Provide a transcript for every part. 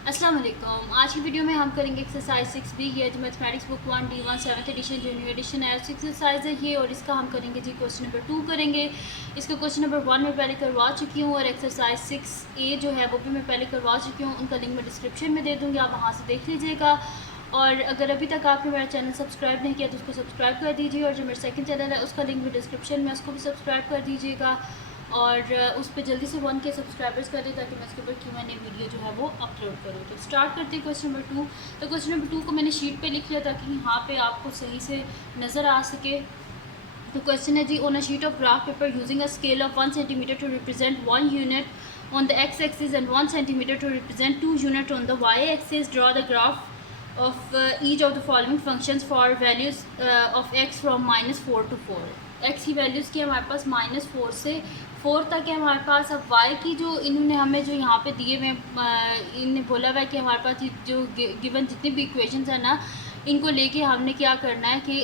अस्सलाम वालेकुम। आज की वीडियो में हम करेंगे एक्सरसाइज 6B। ये जो mathematics book 1D1 7th edition जो न्यू एडिशन है 6 एक्सरसाइज है ये, और इसका हम करेंगे जी क्वेश्चन नंबर 2 करेंगे। इसका क्वेश्चन नंबर 1 मैं पहले करवा चुकी हूँ, और एक्सरसाइज 6A जो है वो भी मैं पहले करवा चुकी हूँ। उनका लिंक मैं डिस्क्रिप्शन में दे दूँगी, आप वहाँ से देख लीजिएगा। और अगर अभी तक आपने मेरा चैनल सब्सक्राइब नहीं किया तो उसको सब्सक्राइब कर दीजिए, और जो मेरा सेकंड चैनल है उसका लिंक भी डिस्क्रिप्शन में, उसको भी सब्सक्राइब कर दीजिएगा। और उस पर जल्दी से 1K सब्सक्राइबर्स कर दें ताकि मैं इसके ऊपर Q&A वीडियो जो है वो अपलोड करूँ। तो स्टार्ट करते हैं क्वेश्चन नंबर 2। तो क्वेश्चन नंबर 2 को मैंने शीट पे लिख लिया ताकि यहाँ पे आपको सही से नज़र आ सके। तो क्वेश्चन है जी, on a sheet of graph paper using a scale of 1 centimetre to represent 1 unit on the x axis and 1 centimetre to represent 2 unit on the y axis, draw the graph of each of the following functions for values of x from -4 to 4। x की values की हमारे पास -4 से 4 तक है हमारे पास। अब y की जो इन्होंने हमें जो यहाँ पे दिए हुए, इन्हें बोला हुआ है कि हमारे पास जो गिवन जितनी भी इक्वेशंस है ना, इनको लेके हमने क्या करना है कि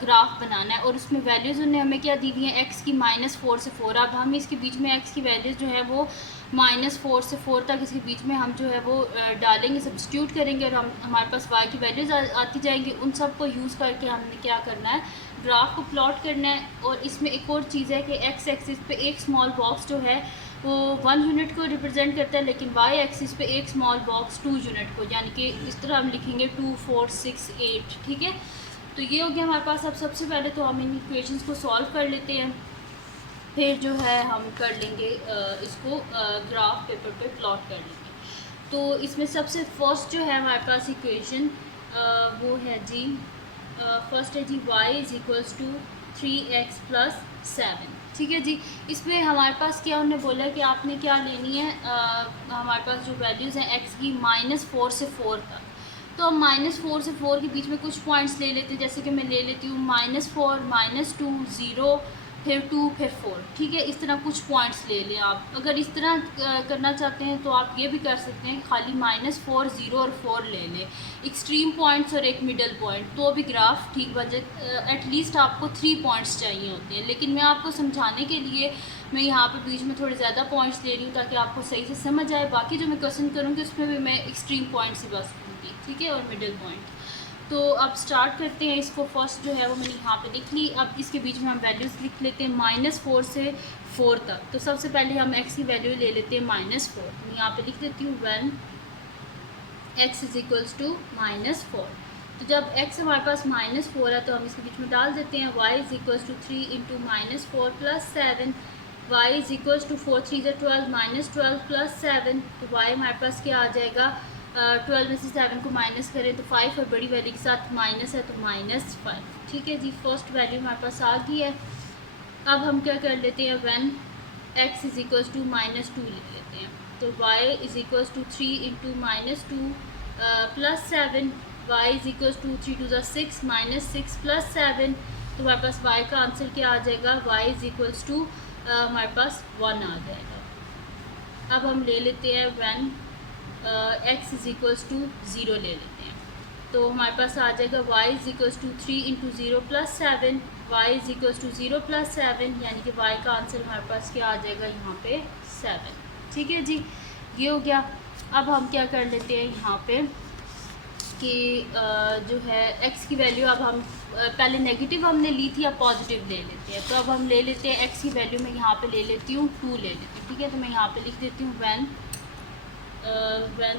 ग्राफ बनाना है। और उसमें वैल्यूज़ उन्होंने हमें क्या दी हुई हैं, x की -4 से 4। अब हम इसके बीच में x की वैल्यूज़ जो है वो -4 से 4 तक इसके बीच में हम जो है वो डालेंगे, सब्स्टिट्यूट करेंगे, और हम हमारे पास y की वैल्यूज़ आती जाएंगी। उन सब को यूज़ करके हमने क्या करना है, ग्राफ को प्लॉट करना है। और इसमें एक और चीज़ है कि x एक्सिस पे एक स्मॉल बॉक्स जो है वो 1 यूनिट को रिप्रेजेंट करता है, लेकिन y एक्सिस पे एक स्मॉल बॉक्स 2 यूनिट को, यानी कि इस तरह हम लिखेंगे 2 4 6 8। ठीक है, तो ये हो गया हमारे पास। अब सबसे पहले तो हम इन इक्वेशंस को सॉल्व कर लेते हैं, फिर जो है हम कर लेंगे इसको ग्राफ पेपर पे प्लॉट कर लेंगे। तो इसमें सबसे फर्स्ट जो है हमारे पास इक्वेशन वो है जी, फर्स्ट है जी y is equals to 3x + 7। ठीक है जी, इसमें हमारे पास क्या उन्होंने बोला है कि आपने क्या लेनी है, हमारे पास जो वैल्यूज़ हैं x की -4 से 4 तक। तो हम -4 से 4 के बीच में कुछ पॉइंट्स ले लेते हैं, जैसे कि मैं ले लेती हूँ -4 -2 0 फिर 2 फिर 4। ठीक है, इस तरह कुछ पॉइंट्स ले लें आप। अगर इस तरह करना चाहते हैं तो आप ये भी कर सकते हैं, खाली -4 0 और 4 ले लें, एक्सट्रीम पॉइंट्स और एक मिडल पॉइंट, तो भी ग्राफ ठीक बन जाए। एटलीस्ट आपको 3 पॉइंट्स चाहिए होते हैं, लेकिन मैं आपको समझाने के लिए मैं यहाँ पर बीच में थोड़े ज़्यादा पॉइंट्स ले रही हूँ ताकि आपको सही से समझ आए। बाकी जो मैं क्वेश्चन करूँगी उसमें भी मैं एक्सट्रीम पॉइंट्स ही बस दूँगी, ठीक है, और मिडल पॉइंट। तो अब स्टार्ट करते हैं इसको। फर्स्ट जो है वो मैंने यहाँ पे लिख ली। अब इसके बीच में हम वैल्यूज़ लिख लेते हैं -4 से 4 तक। तो सबसे पहले हम x की वैल्यू ले लेते हैं -4। तो यहाँ पे लिख देती हूँ when x is equals to -4। तो जब x हमारे पास -4 है तो हम इसके बीच में डाल देते हैं y is equals to 3 × -4 + 7। y is equals to 4 3 = 12 -12 + 7। तो y हमारे पास क्या आ जाएगा, 12 में से 7 को माइनस करें तो 5, और बड़ी वैल्यू के साथ माइनस है तो -5। ठीक है जी, फर्स्ट वैल्यू हमारे पास आ गई है। अब हम क्या कर लेते हैं, when x is equals to -2 लिख लेते हैं। तो y is equals to 3 × -2 + 7। y is equals to 3 × 6 -6 + 7। तो हमारे पास y का आंसर क्या आ जाएगा, y इज़ इक्वल्स टू हमारे पास 1 आ जाएगा। अब हम ले लेते हैं when x is equals to 0 ले लेते हैं। तो हमारे पास आ जाएगा y is equals to 3 × 0 + 7। y is equals to 0 + 7, यानी कि y का आंसर हमारे पास क्या आ जाएगा यहाँ पे 7। ठीक है जी, ये हो गया। अब हम क्या कर लेते हैं यहाँ पे कि जो है x की वैल्यू, अब हम पहले नेगेटिव हमने ली थी, अब पॉजिटिव ले लेते हैं। तो अब हम ले लेते हैं x की वैल्यू में यहाँ पे ले लेती हूँ 2 ले लेती हूँ। ठीक है, तो मैं यहाँ पे लिख देती हूँ when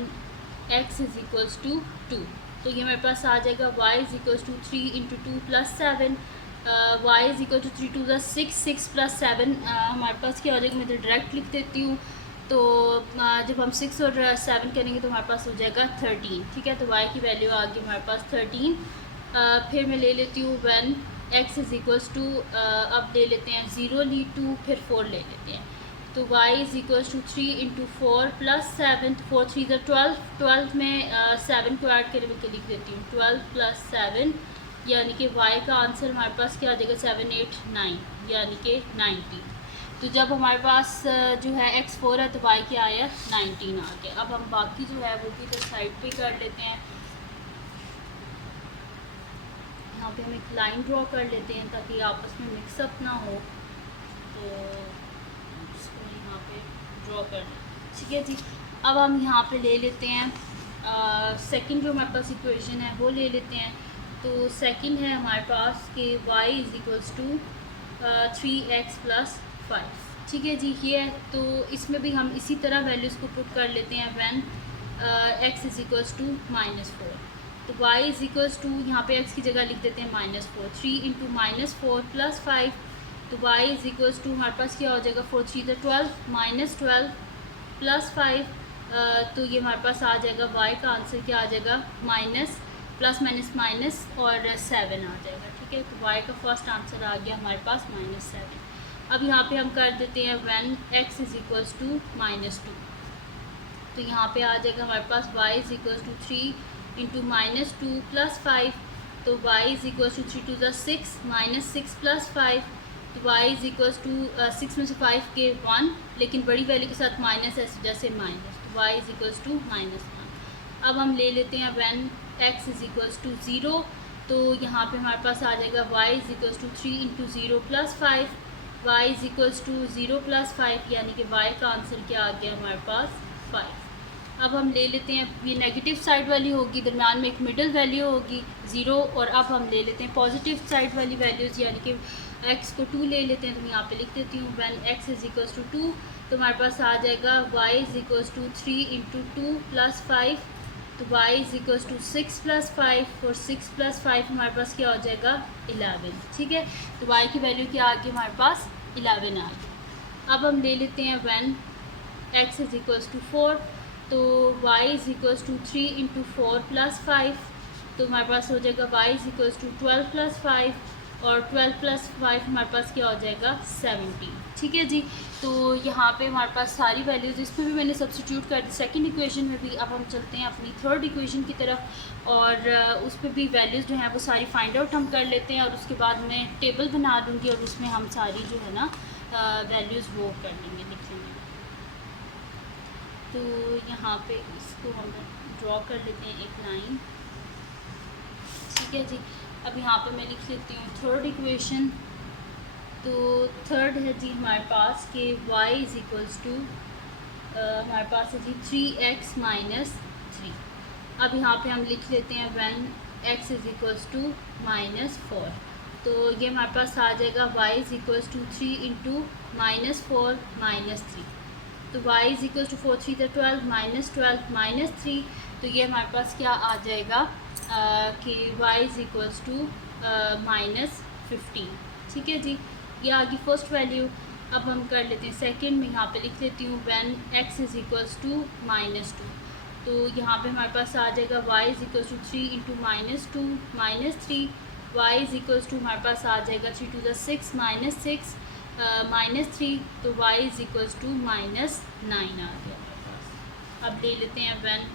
x is equals to 2। तो ये मेरे पास आ जाएगा y is equals to 3 × 2 + 7। y is equal to 3 × 2 = 6 6 + 7 हमारे पास क्या हो जाएगा, मैं तो डायरेक्ट लिख देती हूँ। तो जब हम 6 और 7 करेंगे तो हमारे पास हो जाएगा 13। ठीक है, तो y की वैल्यू आ गई हमारे पास 13। फिर मैं ले लेती हूँ when x is equals to, अब ले लेते हैं 0 ली 2 फिर 4 ले लेते हैं। तो y इज़ इक्वल्स टू 3 × 4 + 7। 4 3 = 12। 12 में 7 को ऐड करके लिख देती हूँ 12 + 7, यानी कि y का आंसर हमारे पास क्या आ जाएगा 7 8 9, यानी कि 90। तो जब हमारे पास जो है x4 है तो y क्या आया 19 आ गया। अब हम बाकी जो है वो भी तो साइड पे कर लेते हैं। यहाँ पे हम एक लाइन ड्रॉ कर लेते हैं ताकि आपस में मिक्सअप ना हो। तो इसको यहाँ पे ड्रॉ कर लें। ठीक है जी, अब हम यहाँ पे ले लेते हैं सेकंड जो हमारे पास इक्वेशन है वो ले लेते हैं। तो सेकंड है हमारे पास कि y is equals to 3x plus 5। ठीक है जी, ये है। तो इसमें भी हम इसी तरह वैल्यूज़ को पुट कर लेते हैं when x is equals to -4। तो y इज़ इक्वल्स टू, यहाँ पे x की जगह लिख देते हैं -4, 3 इंटू -4 प्लस 5। तो y इज़ इक्वल्स टू हमारे पास क्या हो जाएगा, 4 3 तो 12 -12 प्लस 5। तो ये हमारे पास आ जाएगा, y का आंसर क्या आ जाएगा, माइनस प्लस माइनस माइनस और 7 आ जाएगा। ठीक है, तो y का फर्स्ट आंसर आ गया हमारे पास -7। अब यहाँ पे हम कर देते हैं when x is equals to -2। तो यहाँ पे आ जाएगा हमारे पास y is equals to 3 into -2 plus 5। तो y is equals to 3 2 6 -6 plus 5। तो y इज़ इक्वल्स टू 6 में से 5 के 1, लेकिन बड़ी वैल्यू के साथ माइनस है जैसे माइनस, तो y इज़ इक्वल्स टू -1। अब हम ले लेते हैं when x is equals to 0। तो यहाँ पे हमारे पास आ जाएगा y is equals to 3 into 0 plus 5। y is equals to 0 plus 5, यानी कि y का आंसर क्या आ गया हमारे पास 5। अब हम ले लेते हैं, ये नेगेटिव साइड वाली होगी, दरम्यान में एक मिडल वैल्यू होगी 0। और अब हम ले लेते हैं पॉजिटिव साइड वाली वैल्यूज़, यानी कि x को 2 ले लेते हैं। तो मैं यहाँ पे लिख देती हूँ when x is equals to 2। तो हमारे पास आ जाएगा y is equals to 3 into 2 plus 5। तो y is equals to 6 plus 5, और 6 प्लस 5 हमारे पास क्या हो जाएगा, 11। ठीक है, तो y की वैल्यू क्या आ गई हमारे पास, 11 आ गई। अब हम ले लेते हैं when x is equals to 4। तो y is equals to 3 into 4 plus 5। तो हमारे पास हो जाएगा y is equals to 12 plus 5, और 12 प्लस 5 हमारे पास क्या हो जाएगा, 17। ठीक है जी, तो यहाँ पे हमारे पास सारी वैल्यूज़, इस पर भी मैंने सब्स्टिट्यूट कर दी सेकंड इक्वेशन में भी। अब हम चलते हैं अपनी थर्ड इक्वेशन की तरफ, और उस पर भी वैल्यूज़ जो हैं वो सारी फाइंड आउट हम कर लेते हैं, और उसके बाद मैं टेबल बना दूँगी और उसमें हम सारी जो है ना वैल्यूज़ वो कर लेंगे, लिख लेंगे। तो यहाँ पे इसको हम ड्रॉ कर लेते हैं एक लाइन। ठीक है जी, अब यहाँ पे मैं लिख लेती हूँ थर्ड इक्वेशन। तो थर्ड है जी हमारे पास कि y इज़ इक्वल्स टू हमारे पास है जी 3x माइनस 3। अब यहाँ पे हम लिख लेते हैं when x is equals to -4। तो ये हमारे पास आ जाएगा y is equals to 3 into -4 -3। तो y इज़ इक्वल्स टू 4 3 12 -12 -3। तो ये हमारे पास क्या आ जाएगा कि y इज़ इक्वल्स टू -15। ठीक है जी, ये आ गई फर्स्ट वैल्यू। अब हम कर लेते हैं सेकंड में, यहाँ पे लिख लेती हूँ when x is equals to -2। तो यहाँ पे हमारे पास आ जाएगा y is equals to 3 into -2 -3। y is equals to हमारे पास आ जाएगा 3 2 6 -6 -3। तो y इज़ इक्वल्स टू -9 आ गया हमारे पास। अब ले लेते हैं when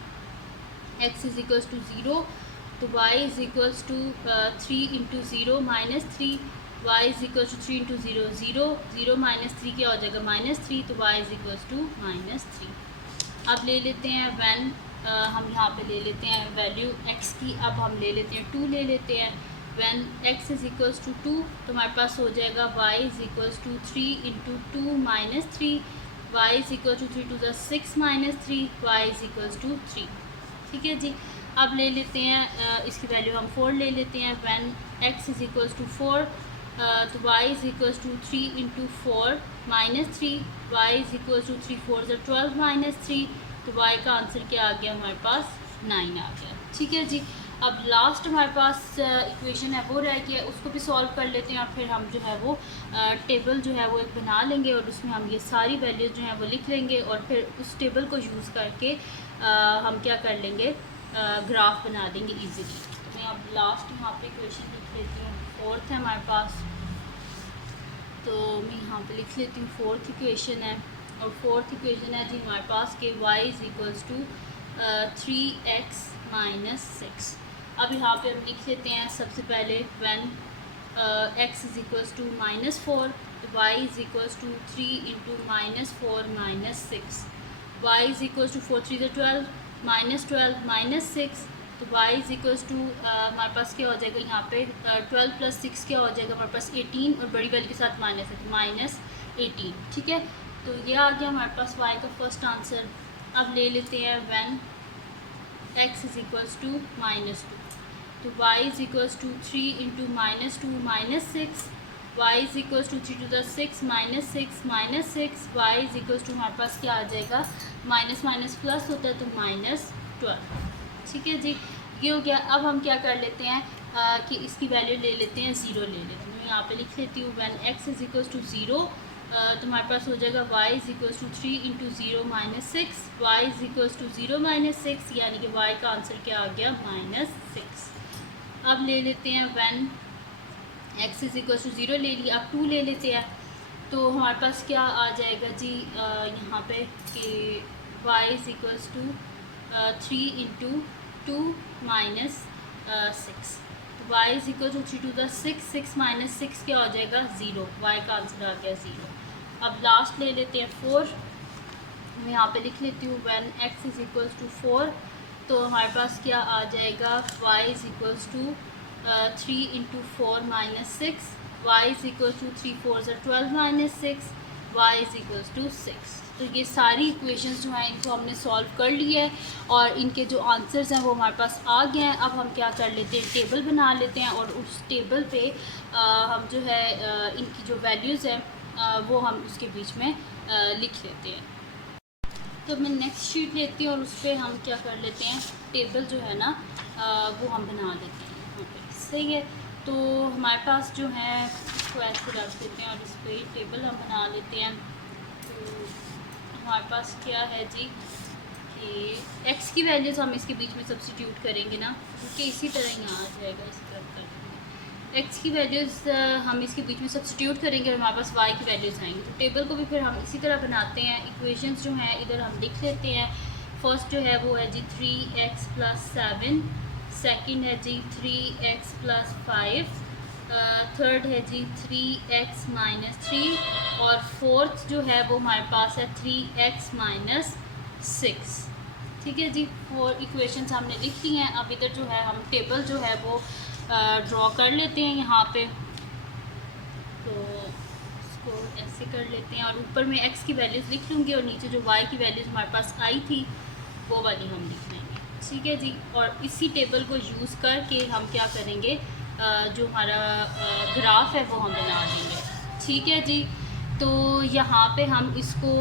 x is equals to 0। तो y is equals to 3 into 0 -3। y is equals to 3 into 0 0 0 -3 क्या हो जाएगा, -3। तो y इज़ इक्वल्स टू -3। अब ले लेते हैं व्हेन हम यहाँ पे ले लेते हैं वैल्यू x की। अब हम ले लेते हैं 2 ले लेते हैं when x is equals to 2। तो हमारे पास हो जाएगा y is equals to 3 into 2 -3। y is equals to 3 2 6 -3। y is equals to 3। ठीक है जी, अब ले लेते हैं इसकी वैल्यू हम 4 ले लेते हैं when x is equals to 4। तो y is equals to 3 into 4 -3। y is equals to 3 4 12 -3। तो y का आंसर क्या आ गया हमारे पास, 9 आ गया। ठीक है जी, अब लास्ट हमारे पास इक्वेशन है वो रह गया, उसको भी सॉल्व कर लेते हैं, और फिर हम जो है वो टेबल जो है वो एक बना लेंगे, और उसमें हम ये सारी वैल्यूज़ जो हैं वो लिख लेंगे, और फिर उस टेबल को यूज़ करके हम क्या कर लेंगे, ग्राफ बना देंगे ईज़िली। तो मैं अब लास्ट यहाँ पे इक्वेशन लिख लेती हूँ, फोर्थ है हमारे पास। तो मैं यहाँ पे लिख लेती हूँ फोर्थ इक्वेशन है, और फोर्थ इक्वेशन है जी हमारे पास कि y is equals to 3x minus 6। अब यहाँ पे हम लिख लेते हैं सबसे पहले when x is equals to -4। तो y is equals to 3 into -4 -6। y is equals to 4 3 12 -12 -6। तो y इज़ इक्वल्स टू हमारे पास क्या हो जाएगा, यहाँ पे 12 प्लस 6 क्या हो जाएगा हमारे पास 18, और बड़ी वैल्यू के साथ माइनस है तो -18। ठीक है, तो ये आ गया हमारे पास y का फर्स्ट आंसर। अब ले लेते हैं when x is equals to -2, तो y is equals to 3 into -2 -6, y is equals to 3 to the 6 -6 y is equals to हमारे पास क्या आ जाएगा, माइनस माइनस प्लस होता है तो -12। ठीक है जी, ये हो गया। अब हम क्या कर लेते हैं कि इसकी वैल्यू ले लेते हैं, ज़ीरो ले लेते हैं। मैं यहाँ पे लिख लेती हूँ when x is equals to 0, तो हमारे पास हो जाएगा y is equals to 3 into 0 -6, y is equals to 0 -6, यानी कि y का आंसर क्या आ गया, -6। अब ले लेते हैं when x is equals to 0 ले लिया, अब 2 ले लेते हैं, तो हमारे पास क्या आ जाएगा जी यहाँ पे कि y is equals to 3 into 2 -6, तो y is equal to 3 to the 6, 6 - 6 क्या हो जाएगा, 0, y का आंसर आ गया 0। अब लास्ट ले लेते हैं 4, मैं यहाँ पे लिख लेती हूँ when x is equals to 4, तो हमारे पास क्या आ जाएगा, y is equals to 3 into 4 -6, y is equals to 3 4 12 -6, y is equals to 6। तो ये सारी इक्वेशंस जो हैं इनको हमने सॉल्व कर लिया है और इनके जो आंसर्स हैं वो हमारे पास आ गए हैं। अब हम क्या कर लेते हैं, टेबल बना लेते हैं और उस टेबल पे हम जो है इनकी जो वैल्यूज़ हैं वो हम उसके बीच में लिख लेते हैं। तो मैं नेक्स्ट शीट लेती हूँ और उस पर हम क्या कर लेते हैं, टेबल जो है ना वो हम बना लेते हैं यहाँ पे। सही है, तो हमारे पास जो है इसको ऐसे रख देते हैं और इस पर टेबल हम बना लेते हैं। तो हमारे पास क्या है जी कि x की वैल्यूज़ हम इसके बीच में सब्स्टिट्यूट करेंगे ना, क्योंकि इसी तरह यहाँ आ जाएगा, इस तरह कर देंगे। x की वैल्यूज़ हम इसके बीच में सब्स्टिट्यूट करेंगे और हमारे पास y की वैल्यूज़ आएंगी। तो टेबल को भी फिर हम इसी तरह बनाते हैं। इक्वेशंस जो हैं इधर हम लिख लेते हैं। फर्स्ट जो है वो है जी 3x + 7, सेकेंड है जी 3x + 5, थर्ड है जी 3x - 3 और फोर्थ जो है वो हमारे पास है 3x - 6। ठीक है जी, 4 इक्वेशंस हमने लिख ली हैं। अब इधर जो है हम टेबल जो है वो ड्रॉ कर लेते हैं यहाँ पे। तो इसको ऐसे कर लेते हैं और ऊपर में x की वैल्यूज़ लिख लूँगी और नीचे जो y की वैल्यूज़ हमारे पास आई थी वो वाली हम लिख लेंगे। ठीक है जी, और इसी टेबल को यूज़ करके हम क्या करेंगे, जो हमारा ग्राफ है वो हम बना देंगे। ठीक है जी, तो यहाँ पे हम इसको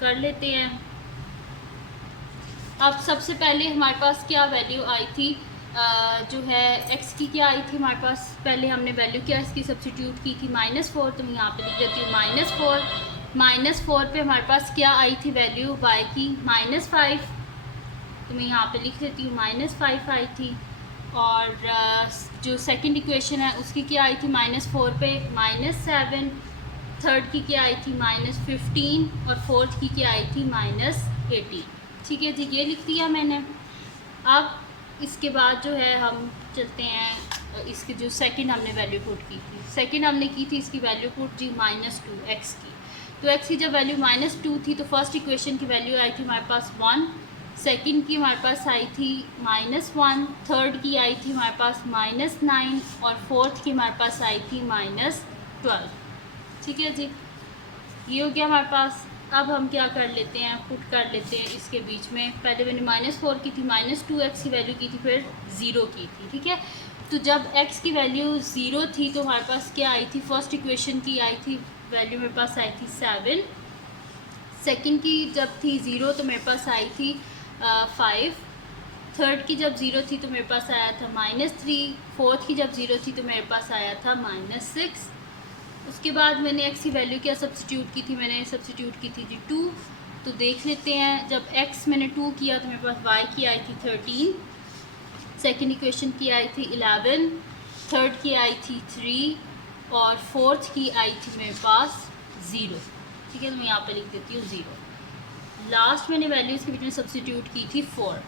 कर लेते हैं। अब सबसे पहले हमारे पास क्या वैल्यू आई थी, जो है x की क्या आई थी हमारे पास, पहले हमने वैल्यू क्या इसकी सब्स्टिट्यूट की थी, -4, तो मैं यहाँ पे लिख देती हूँ -4। -4 पे हमारे पास क्या आई थी वैल्यू y की, -5, तो मैं यहाँ पे लिख देती हूँ -5 आई थी। और जो सेकंड इक्वेशन है उसकी क्या आई थी, -4 पे -7, थर्ड की क्या आई थी -15 और फोर्थ की क्या आई थी -18। ठीक है जी, ये लिख दिया मैंने। अब इसके बाद जो है हम चलते हैं, इसकी जो सेकंड हमने वैल्यू पुट की थी, सेकंड हमने की थी इसकी वैल्यू पुट जी -2 x की। तो x की जब वैल्यू -2 थी तो फर्स्ट इक्वेशन की वैल्यू आई थी हमारे पास 1, सेकंड की हमारे पास आई थी -1, थर्ड की आई थी हमारे पास -9 और फोर्थ की हमारे पास आई थी -12। ठीक है जी, ये हो गया हमारे पास। अब हम क्या कर लेते हैं, पुट कर लेते हैं इसके बीच में। पहले मैंने -4 की थी, -2x की वैल्यू की थी, फिर 0 की थी। ठीक है, तो जब x की वैल्यू 0 थी तो हमारे पास क्या आई थी, फर्स्ट इक्वेशन की आई थी वैल्यू मेरे पास आई थी 7, सेकंड की जब थी 0 तो मेरे पास आई थी 5, थर्ड की जब 0 थी तो मेरे पास आया था -3, फोर्थ की जब 0 थी तो मेरे पास आया था -6। उसके बाद मैंने x की वैल्यू क्या सब्स्टिट्यूट की थी, मैंने सब्स्टिट्यूट की थी जी 2। तो देख लेते हैं, जब x मैंने 2 किया तो मेरे पास y की आई थी 13, सेकंड इक्वेशन की आई थी 11, थर्ड की आई थी 3 और फोर्थ की आई थी मेरे पास 0। ठीक है, तो मैं यहाँ पे लिख देती हूँ 0। लास्ट मैंने वैल्यू इसके बीच में सब्स्टिट्यूट की थी 4।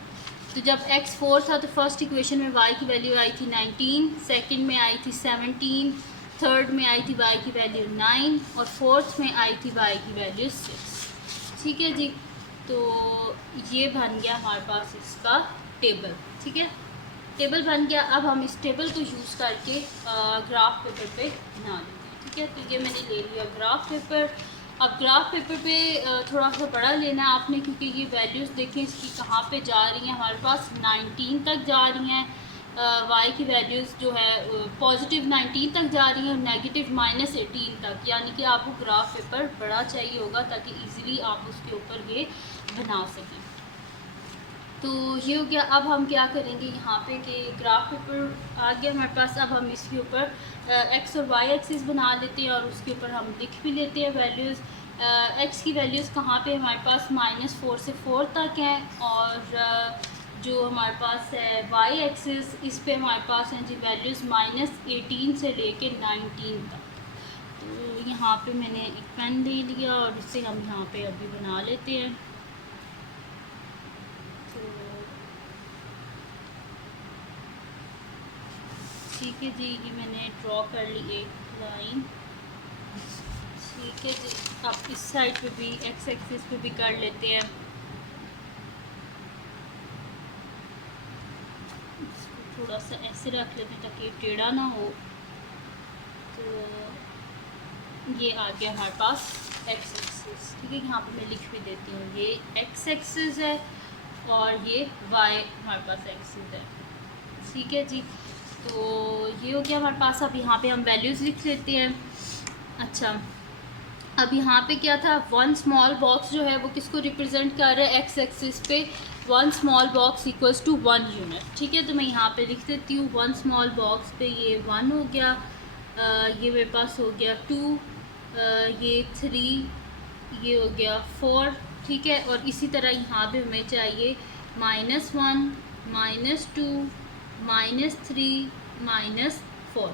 तो जब x 4 था तो फर्स्ट इक्वेशन में y की वैल्यू आई थी 19, सेकंड में आई थी 17, थर्ड में आई थी y की वैल्यू 9 और फोर्थ में आई थी y की वैल्यू 6। ठीक है जी, तो ये बन गया हमारे पास इसका टेबल। ठीक है, टेबल बन गया। अब हम इस टेबल को यूज़ करके ग्राफ पेपर पे बना लेंगे। ठीक है, तो ये मैंने ले लिया ग्राफ पेपर। अब ग्राफ पेपर पे थोड़ा सा बड़ा लेना है आपने, क्योंकि ये वैल्यूज़ देखें इसकी कहाँ पे जा रही हैं। हमारे पास 19 तक जा रही हैं, वाई की वैल्यूज़ जो है पॉजिटिव 19 तक जा रही हैं और नेगेटिव -18 तक, यानी कि आपको ग्राफ पेपर बड़ा चाहिए होगा ताकि इजीली आप उसके ऊपर ये बना सकें। तो ये हो गया। अब हम क्या करेंगे यहाँ पे कि ग्राफ पेपर आ गया हमारे पास। अब हम इसके ऊपर एक्स और वाई एक्सिस बना लेते हैं और उसके ऊपर हम लिख भी लेते हैं वैल्यूज़। एक्स की वैल्यूज़ कहाँ पे हमारे पास -4 से 4 तक हैं, और जो हमारे पास है वाई एक्सिस, इस पे हमारे पास हैं जी वैल्यूज़ -18 से लेके 19 तक। तो यहाँ पे मैंने एक पेन ले लिया और इससे हम यहाँ पे अभी बना लेते हैं। ठीक है जी, ये मैंने ड्रॉ कर ली एक लाइन। ठीक है जी, अब इस साइड पे भी एक्स एक्सिस पे भी कर लेते हैं। इसको थोड़ा सा ऐसे रख लेते हैं ताकि टेढ़ा ना हो। तो ये आ गया हमारे पास एक्स एक्सिस। ठीक है, यहाँ पे मैं लिख भी देती हूँ, ये एक्स एक्सिस है और ये वाई हमारे पास एक्सिस है। ठीक है जी, तो ये हो गया हमारे पास। अब यहाँ पे हम वैल्यूज़ लिख लेते हैं। अच्छा, अब यहाँ पे क्या था, वन स्मॉल बॉक्स जो है वो किसको रिप्रेजेंट कर रहा है, एक्स एक्सिस पे। One small box equals to 1 unit. ठीक है, तो मैं यहाँ पे लिख देती हूँ वन स्मॉल बॉक्स पे ये 1 हो गया, ये मेरे पास हो गया 2, ये 3, ये हो गया 4। ठीक है, और इसी तरह यहाँ पे हमें चाहिए -1, -2, -3, -4।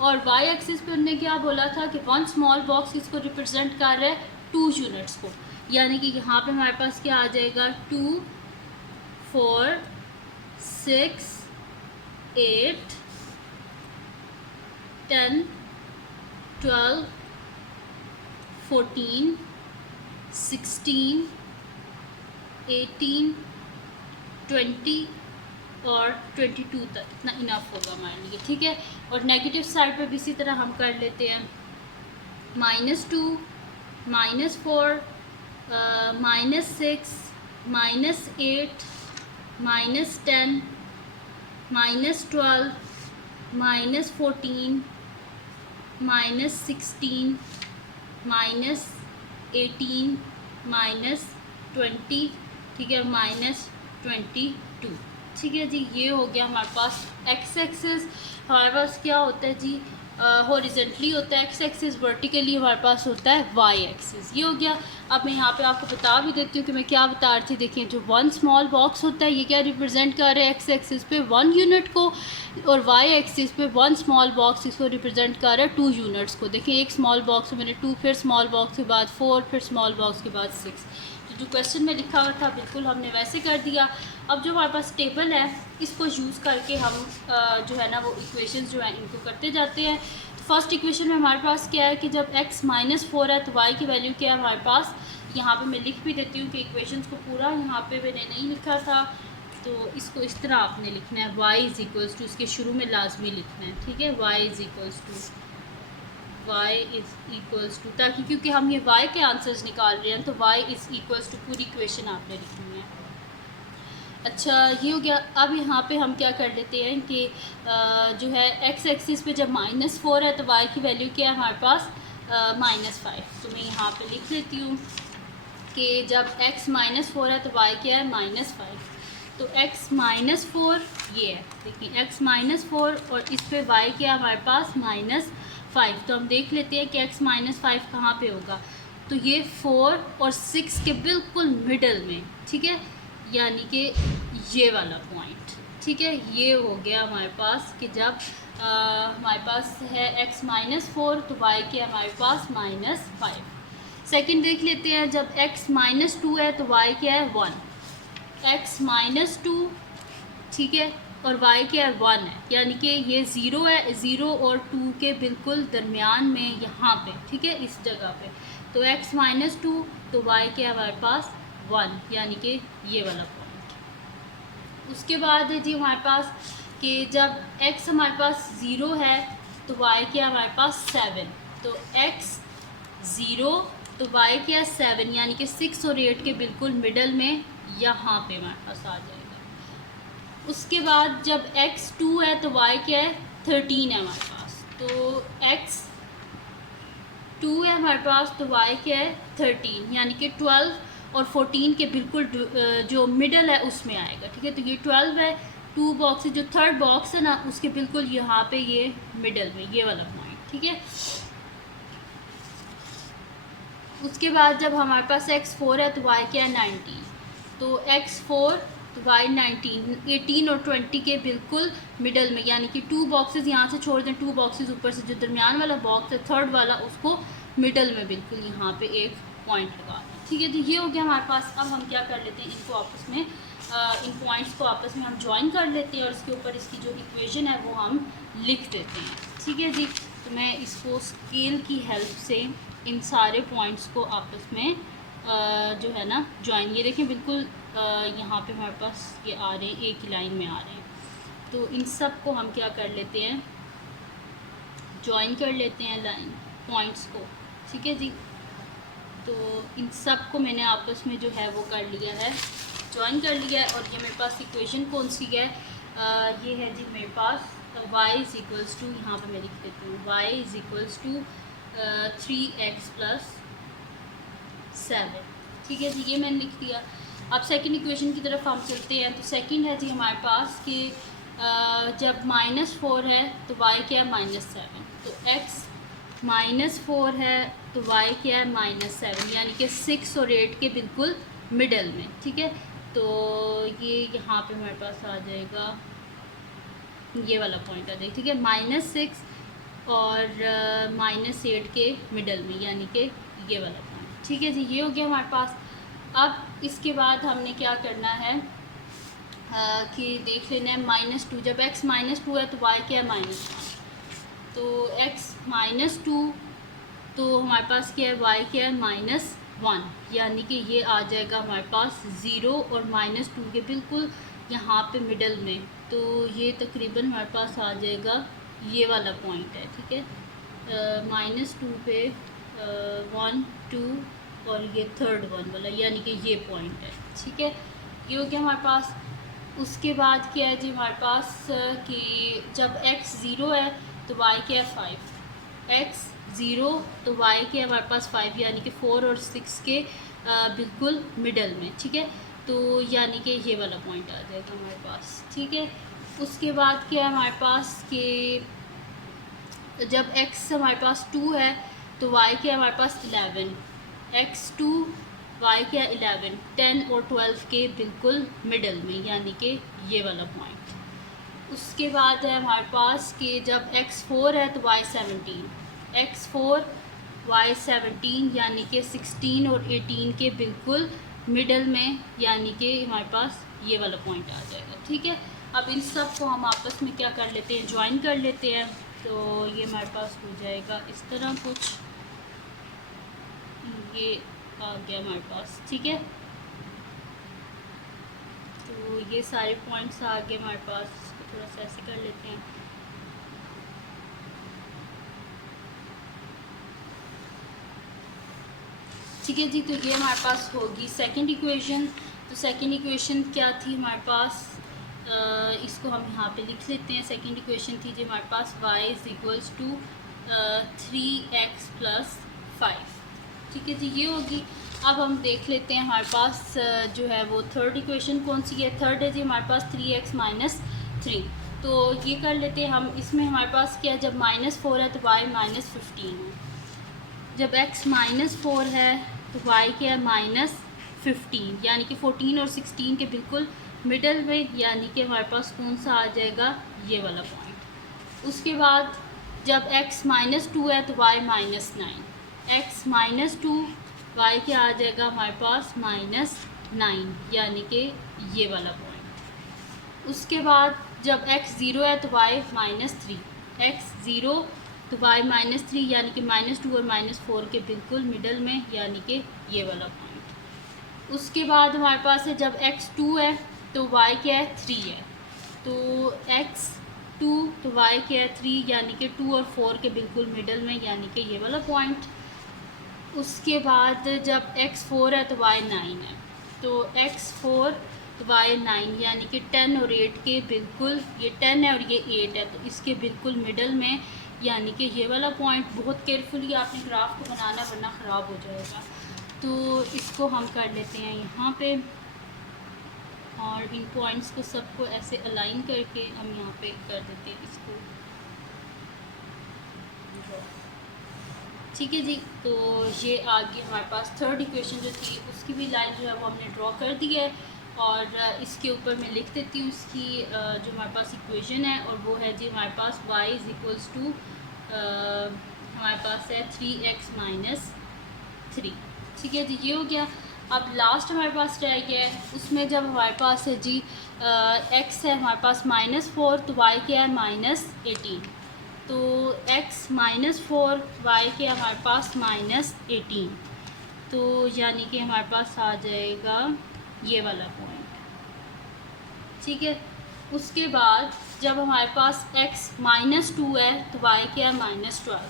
और वाई एक्सिस पे उन्होंने क्या बोला था कि वन स्मॉल बॉक्स इसको रिप्रेजेंट कर रहा है 2 यूनिट्स को, यानी कि यहाँ पे हमारे पास क्या आ जाएगा 2, 4, 6, 8, 10, 12, 14, 16, 18, 20 और 22 तक। इतना इनफ होगा हमारे लिए। ठीक है, और नेगेटिव साइड पर भी इसी तरह हम कर लेते हैं -2, -4, -6, -8, -10, -12, -14, -16, -18, -20। ठीक है, -22। ठीक है जी, ये हो गया हमारे पास एक्स एक्सिस। हमारे पास क्या होता है जी, हॉरिजॉन्टली होता है एक्स एक्सिस, वर्टिकली हमारे पास होता है वाई एक्सिस। ये हो गया। अब मैं यहाँ पे आपको बता भी देती हूँ कि मैं क्या बता रही थी। देखिए, जो वन स्मॉल बॉक्स होता है ये क्या रिप्रेजेंट कर रहा है एक्स एक्सिस पे 1 यूनिट को, और वाई एक्सिस पे वन स्मॉल बॉक्स इसको रिप्रेजेंट कर रहा है 2 यूनिट्स को। देखिए, एक स्मॉल बॉक्स मैंने 2, फिर स्मॉल बॉक्स के बाद 4, फिर स्मॉल बॉक्स के बाद 6। जो क्वेश्चन में लिखा हुआ था बिल्कुल हमने वैसे कर दिया। अब जो हमारे पास टेबल है इसको यूज़ करके हम जो है ना वो इक्वेशंस जो है इनको करते जाते हैं। तो फर्स्ट इक्वेशन में हमारे पास क्या है कि जब x -4 है तो y की वैल्यू क्या है हमारे पास। यहाँ पे मैं लिख भी देती हूँ कि इक्वेशंस को पूरा यहाँ पे मैंने नहीं लिखा था, तो इसको इस तरह आपने लिखना है, y इज़ इक्वल्स टू, इसके शुरू में लाजमी लिखना है। ठीक है, y इज़ इक्वल्स टू, ताकि क्योंकि हम ये y के आंसर्स निकाल रहे हैं तो y इज़ इक्वल्स टू पूरी इक्वेशन आपने लिखनी है। अच्छा, ये हो गया। अब यहाँ पे हम क्या कर लेते हैं कि जो है x एक्सिस पे जब -4 है तो y की वैल्यू क्या है हमारे पास -5। तो मैं यहाँ पे लिख लेती हूँ कि जब x -4 है तो y क्या है -5। तो x -4 ये है, देखिए x -4 और इस पे y क्या है हमारे पास -5। तो हम देख लेते हैं कि x -5 कहाँ पे होगा। तो ये 4 और 6 के बिल्कुल मिडल में। ठीक है, यानी कि ये वाला पॉइंट। ठीक है, ये हो गया हमारे पास कि जब हमारे पास है x -4 तो y क्या हमारे पास -5। सेकंड देख लेते हैं, जब x -2 है तो y क्या है 1। x -2, ठीक है, और y क्या है 1 है, यानी कि ये 0 है, 0 और 2 के बिल्कुल दरमियान में यहाँ पे। ठीक है, इस जगह पे। तो x -2 तो y क्या है हमारे पास 1, यानी कि ये वाला पॉइंट। उसके बाद है जी हमारे पास कि जब x हमारे पास 0 है तो y क्या हमारे पास 7। तो x 0 तो वाई क्या है 7, यानी कि 6 और 8 के बिल्कुल मिडल में यहाँ पे हमारे पास आ जाएगा। उसके बाद जब x 2 है तो y क्या है 13 है हमारे पास, तो x 2 है हमारे पास तो y क्या है 13, यानी कि 12 और 14 के बिल्कुल जो मिडल है उसमें आएगा। ठीक है, तो ये 12 है, 2 बॉक्स जो थर्ड बॉक्स है ना उसके बिल्कुल यहाँ पे ये मिडल में ये वाला पॉइंट। ठीक है, उसके बाद जब हमारे पास x4 है तो y क्या है 19, तो x4 तो y 19, 18 और 20 के बिल्कुल मिडल में, यानी कि 2 बॉक्सेस यहाँ से छोड़ दें, 2 बॉक्सेस ऊपर से जो दरमियान वाला बॉक्स है थर्ड वाला उसको मिडल में बिल्कुल यहाँ पे एक पॉइंट लगा दें। ठीक है, तो ये हो गया हमारे पास। अब हम क्या कर लेते हैं, इनको आपस में इन पॉइंट्स को आपस में हम ज्वाइन कर लेते हैं और इसके ऊपर इसकी जो इक्वेशन है वो हम लिख देते हैं। ठीक है जी, तो मैं इसको स्केल की हेल्प से इन सारे पॉइंट्स को आपस में जो है ना ज्वाइन, ये देखें बिल्कुल यहाँ पे हमारे पास ये आ रहे हैं, एक ही लाइन में आ रहे हैं। तो इन सब को हम क्या कर लेते हैं, ज्वाइन कर लेते हैं लाइन पॉइंट्स को। ठीक है जी, तो इन सब को मैंने आपस में जो है वो कर लिया है, ज्वाइन कर लिया है। और ये मेरे पास इक्वेशन कौन सी है, ये है जी मेरे पास y इज़ इक्वल्स टू, यहाँ पर मैं लिख देती हूँ y is equals to 3x + 7। ठीक है जी, ये मैंने लिख दिया। अब सेकंड इक्वेशन की तरफ हम चलते हैं। तो सेकंड है जी हमारे पास कि जब -4 है तो y क्या है -7, तो x -4 है तो y क्या है -7, यानी कि 6 और 8 के बिल्कुल मिडल में। ठीक है, तो ये यहाँ पे हमारे पास आ जाएगा, ये वाला पॉइंट आ जाएगा। ठीक है, -6 और -8 के मिडल में, यानी कि ये वाला पॉइंट। ठीक है जी, ये हो गया हमारे पास। अब इसके बाद हमने क्या करना है कि देख लेना है -2, जब x -2 है तो y क्या है -1, तो x -2 तो हमारे पास क्या है y क्या है -1, यानी कि ये आ जाएगा हमारे पास 0 और -2 के बिल्कुल यहाँ पे मिडल में, तो ये तकरीबन हमारे पास आ जाएगा ये वाला पॉइंट है। ठीक है, -2 पे 1 2 और ये थर्ड वन वाला, यानी कि ये पॉइंट है। ठीक है, ये हो गया हमारे पास। उसके बाद क्या है जी हमारे पास कि जब x 0 है तो y क्या है 5, x 0 तो y क्या है हमारे पास 5, यानी कि 4 और 6 के बिल्कुल मिडल में। ठीक है, तो यानी कि ये वाला पॉइंट आ जाएगा हमारे पास। ठीक है, उसके बाद क्या है हमारे पास कि जब x हमारे पास 2 है तो y क्या है हमारे पास 11, x 2 y क्या 11, 10 और 12 के बिल्कुल मिडल में, यानी कि ये वाला पॉइंट। उसके बाद है हमारे पास कि जब x 4 है तो y 17, x 4 y 17, यानी कि 16 और 18 के बिल्कुल मिडल में, यानी कि हमारे पास ये वाला पॉइंट आ जाएगा। ठीक है, अब इन सब को हम आपस में क्या कर लेते हैं, ज्वाइन कर लेते हैं। तो ये हमारे पास हो जाएगा इस तरह कुछ, ये आ गया हमारे पास। ठीक है, तो ये सारे पॉइंट्स आ गए हमारे पास, इसको थोड़ा सा ऐसे कर लेते हैं। ठीक है जी, तो ये हमारे पास होगी सेकंड इक्वेशन। तो सेकंड इक्वेशन क्या थी हमारे पास, इसको हम यहाँ पे लिख लेते हैं। सेकंड इक्वेशन थी जी हमारे पास y is equals to 3x + 5। ठीक है जी, ये होगी। अब हम देख लेते हैं हमारे पास जो है वो थर्ड इक्वेशन कौन सी है। थर्ड है जी हमारे पास 3x - 3, तो ये कर लेते हैं हम। इसमें हमारे पास क्या है, जब -4 है तो y -15 है, जब x -4 है तो y क्या है -15, यानी कि 14 और 16 के बिल्कुल मिडल में, यानी कि हमारे पास कौन सा आ जाएगा, ये वाला पॉइंट। उसके बाद जब x -2 है तो y -9, x -2 y क्या आ जाएगा हमारे पास -9, यानी कि ये वाला पॉइंट। उसके बाद जब x 0 है तो y -3, x 0 तो y -3, यानी कि -2 और -4 के बिल्कुल मिडल में, यानी कि ये वाला पॉइंट। उसके बाद हमारे पास है जब x 2 है तो y क्या है 3 है, तो x 2 तो y क्या है 3, यानी कि 2 और 4 के बिल्कुल मिडल में, यानी कि ये वाला पॉइंट। उसके बाद जब x4 है तो y 9 है, तो x4 y 9 यानी कि 10 और 8 के बिल्कुल, ये 10 है और ये 8 है, तो इसके बिल्कुल मिडल में, यानी कि ये वाला पॉइंट। बहुत केयरफुली आपने ग्राफ को बनाना वरना ख़राब हो जाएगा। तो इसको हम कर लेते हैं यहाँ पे, और इन पॉइंट्स को सबको ऐसे अलाइन करके हम यहाँ पे कर देते हैं इसको। ठीक है जी, तो ये आगे हमारे पास थर्ड इक्वेशन जो थी उसकी भी लाइन जो है वो हमने ड्रॉ कर दी है, और इसके ऊपर मैं लिख देती हूँ इसकी जो हमारे पास इक्वेशन है, और वो है जी हमारे पास y इज़ इक्वल्स टू हमारे पास है 3x - 3। ठीक है जी, ये हो गया। अब लास्ट हमारे पास रह गया है, उसमें जब हमारे पास है जी x है हमारे पास -4, तो y क्या है -18, तो x -4 y के हमारे पास -18, तो यानी कि हमारे पास आ जाएगा ये वाला पॉइंट। ठीक है, उसके बाद जब हमारे पास x -2 है तो y क्या है -12,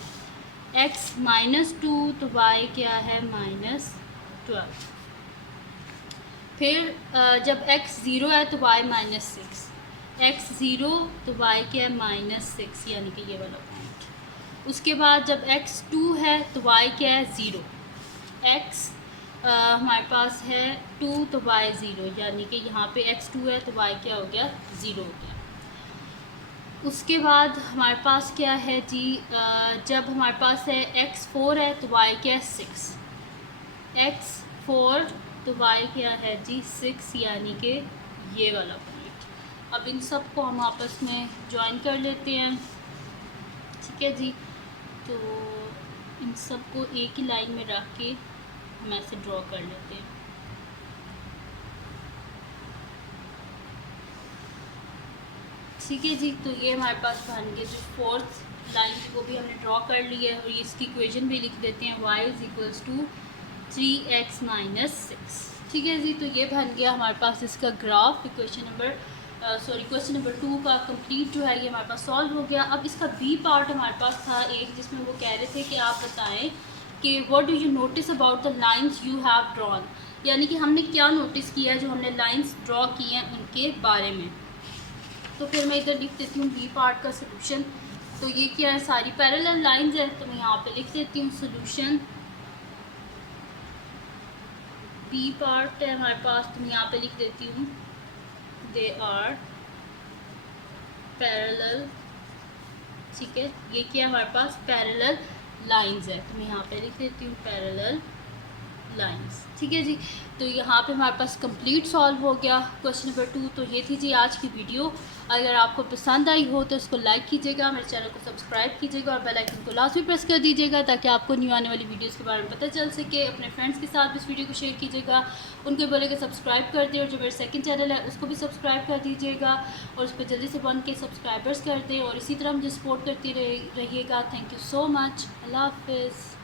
x -2 तो y क्या है -12। फिर जब x 0 है तो y -6, x 0 तो y क्या है -6, यानी कि ये वाला पॉइंट। उसके बाद जब x 2 है तो y क्या है 0, x हमारे पास है 2 तो y 0, यानी कि यहाँ पे x 2 है तो y क्या हो गया 0 हो गया। उसके बाद हमारे पास क्या है जी, जब हमारे पास है x 4 है तो y क्या है 6, x 4 तो y क्या है जी 6, यानी कि ये वाला पॉइंट। अब इन सब को हम आपस में ज्वाइन कर लेते हैं। ठीक है जी, तो इन सब को एक ही लाइन में रख के हम ऐसे ड्रॉ कर लेते हैं। ठीक है जी, तो ये हमारे पास बन गया जो फोर्थ लाइन थी वो भी हमने ड्रॉ कर ली है, और ये इसकी इक्वेशन भी लिख देते हैं y is equals to 3x - 6। ठीक है जी, तो ये बन गया हमारे पास इसका ग्राफ। क्वेश्चन नंबर 2 का कंप्लीट जो है ये हमारे पास सॉल्व हो गया। अब इसका बी पार्ट हमारे पास था एक, जिसमें वो कह रहे थे कि आप बताएं कि what do you notice about the lines you have drawn, यानी कि हमने क्या नोटिस किया जो हमने लाइंस ड्रॉ की हैं उनके बारे में। तो फिर मैं इधर लिख देती हूँ बी पार्ट का सोल्यूशन। तो ये क्या है, सारी पैरेलल लाइंस है, तो मैं यहाँ पे लिख देती हूँ सोल्यूशन। बी पार्ट है हमारे पास, तो मैं यहाँ पे लिख देती हूँ दे आर पैरेलल। ठीक है, ये क्या है हमारे पास पैरेलल लाइंस है, तो मैं यहाँ पे लिख देती हूँ पैरेलल लाइंस। ठीक है जी, तो यहाँ पे हमारे पास कंप्लीट सॉल्व हो गया क्वेश्चन नंबर 2। तो ये थी जी आज की वीडियो। अगर आपको पसंद आई हो तो इसको लाइक कीजिएगा, मेरे चैनल को सब्सक्राइब कीजिएगा और बेल आइकन को लाजमी प्रेस कर दीजिएगा ताकि आपको न्यू आने वाली वीडियोस के बारे में पता चल सके। अपने फ्रेंड्स के साथ भी इस वीडियो को शेयर कीजिएगा, उनको बोलेगा सब्सक्राइब कर दें, और जो मेरा सेकंड चैनल है उसको भी सब्सक्राइब कर दीजिएगा और उस पर जल्दी से 1K सब्सक्राइबर्स कर दें, और इसी तरह मुझे सपोर्ट करती रहिएगा। Thank you so much. अल्लाह हाफिज़।